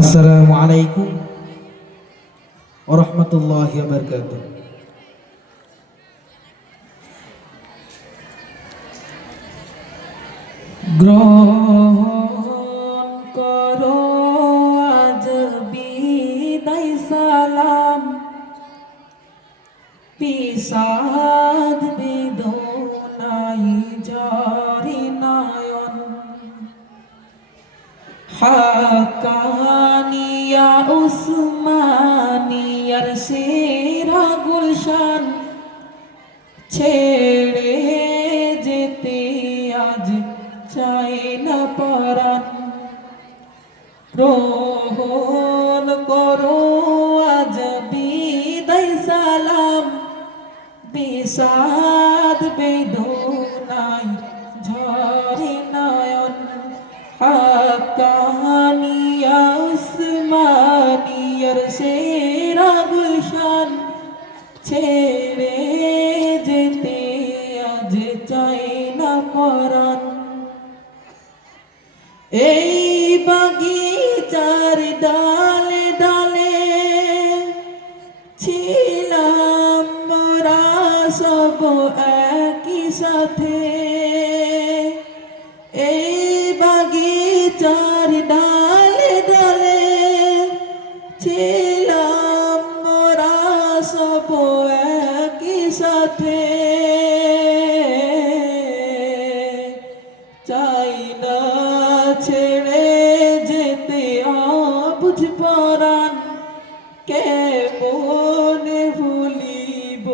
আসসালামু আলাইকুম ওয়া রাহমাতুল্লাহি ওয়া বারাকাতুহু। গ্রহণ করো আজ বিদায় সালাম, বিষাদ বেদনাই জারি নয়ন। হাক্কানিয়া উসমানিয়ার সেরা গুলশান ছেড়ে যেতে আজ চায় না পরাণ। গ্রহণ করো আজ বিদায় সালাম, বিষাদ বেদনায় ঝরে নয়ন। হাক্কানিয়া উসমানিয়ার সেরা গুলশান ছেড়ে যেতে আজ চায় না পরাণ। এই বাগিচার ডালে ডালে ছিলাম মোরা সব একই সাথে। এই বাগিচার ডালে ডালে ছিলাম মোরা সব একই সাথে। চাই না ছেড়ে যেতে অবুঝ পরাণ, কেমন ভুলিব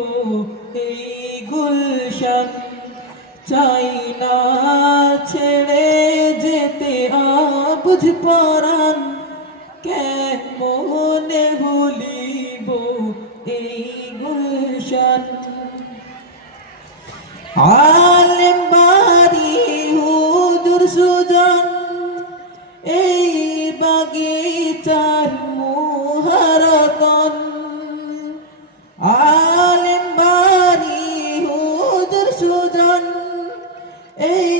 এই গুলশান। চাই না ছেড়ে যেতে অবুঝ পরাণ, কেমন ভুলিব এই গুলশান। আলেম বাড়ি হুজুর সুজন এই বাগিচার মুহারতন। আলেম বাড়ি হুজুর সুজন এই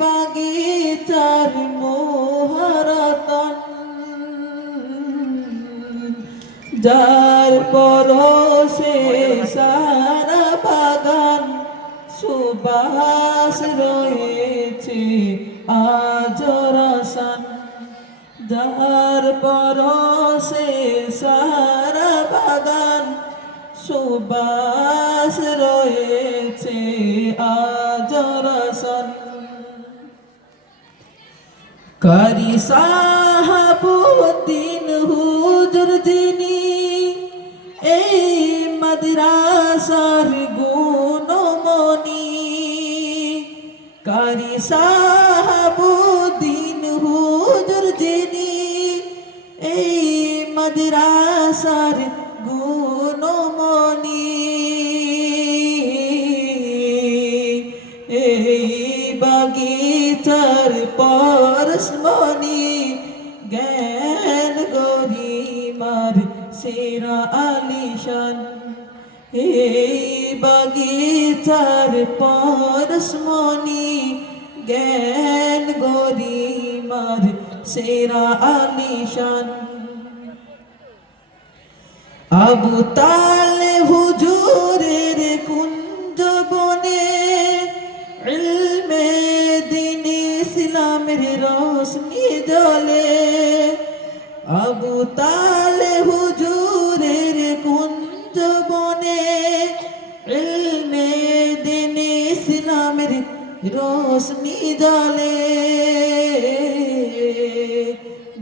বাগিচার মুহারতন। যার পরশে সারা বাগান সুবাস রয়েছে আজ রসান। যার পরশে সারা বাগান সুবাস রয়েছে আজ রসান। কারি সাহাবুদ্দিন হুজুর যিনি এই মাদ্রাসার গুণমণি। কারি সাহাবুদ্দিন হুজুর যিনি এই মাদ্রাসার গুণমণি। এই বাগিচার পরশমণি জ্ঞান গরিমার সেরা আলিশান। এই বাগিচার পরশমণি জ্ঞান গরিমার সেরা আলিশান। আবু তালেব হুজুরের কুঞ্জ বনে ইলমে দ্বীন ইসলামের রোশনি জ্বলে। আবু তালেব হুজুরের কুঞ্জ বনে ইলমে দ্বীন ইসলামের রোশনি জ্বলে।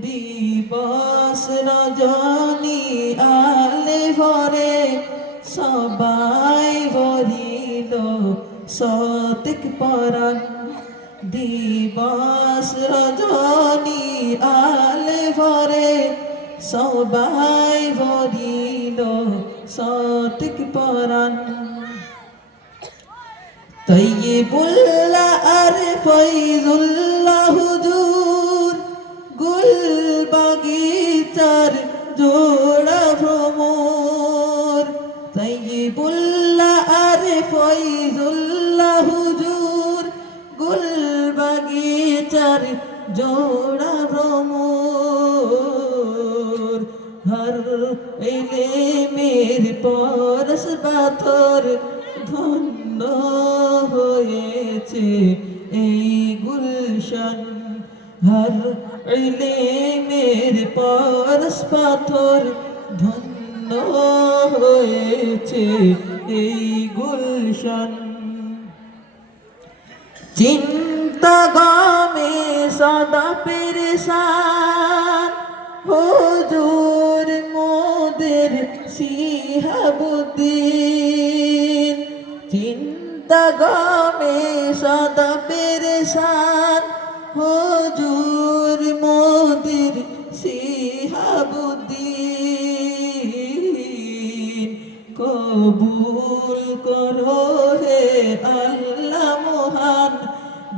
দিবস রজনী আলে ভরে সবাই ভরিল সতিক পরাণ। দিবস রজনী আলে ভরে সবাই ভরিল সতিক পরাণ। তৈয়বুল্লাহ আর ফয়জুল্লাহ হুজুর গুল বাগিচার জোড়া ভ্রমর। তৈয়বুল্লাহ আর ফয়জুল্লাহ হুজুর গুল বাগিচার জোড়া ভ্রমর হর ইলমের পরশ পাথর ধন্য হয়েছে এই গুলশান হর ইলমের পরশ পাথর ধন্য হয়েছে এই গুলশান চিন্তা গামে সদা পেরেশান হুজুর মোদের শিহাবুদ্দিন চিন্তা গামে সদা পেরেশান হুজুর মোদের শিহাবুদ্দিন কবুল করো হে আল্লাহ মহান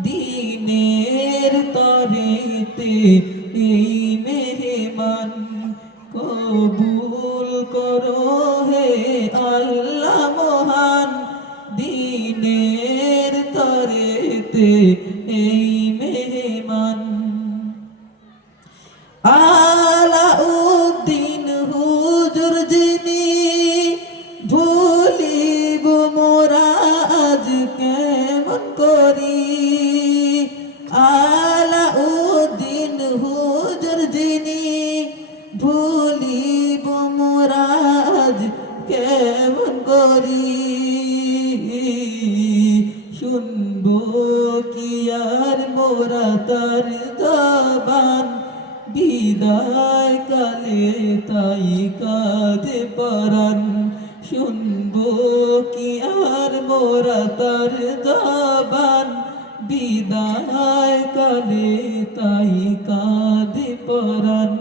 দিনের তরেতে এই মেহমান কবুল করো হে আল্লাহ মহান দিনের তরেতে এই মেহমান আলাউদ্দিন হুজুর যিনি ভুলিব মোরা আজ কেমন করি আলাউদ্দিন হুজুর যিনি ভুলিব মোরা আজ কেমন করি শুনবো কি আর মোরা তার জবান বিদায় কালে তাই কাঁদে পরাণ শুনবো কি আর মোরা তার জবান বিদায় কালে তাই কাঁদে পরাণ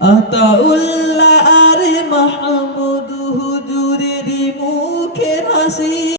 আতাউল্লাহ আর মাহমুদ হুজুরের মুখের হাসি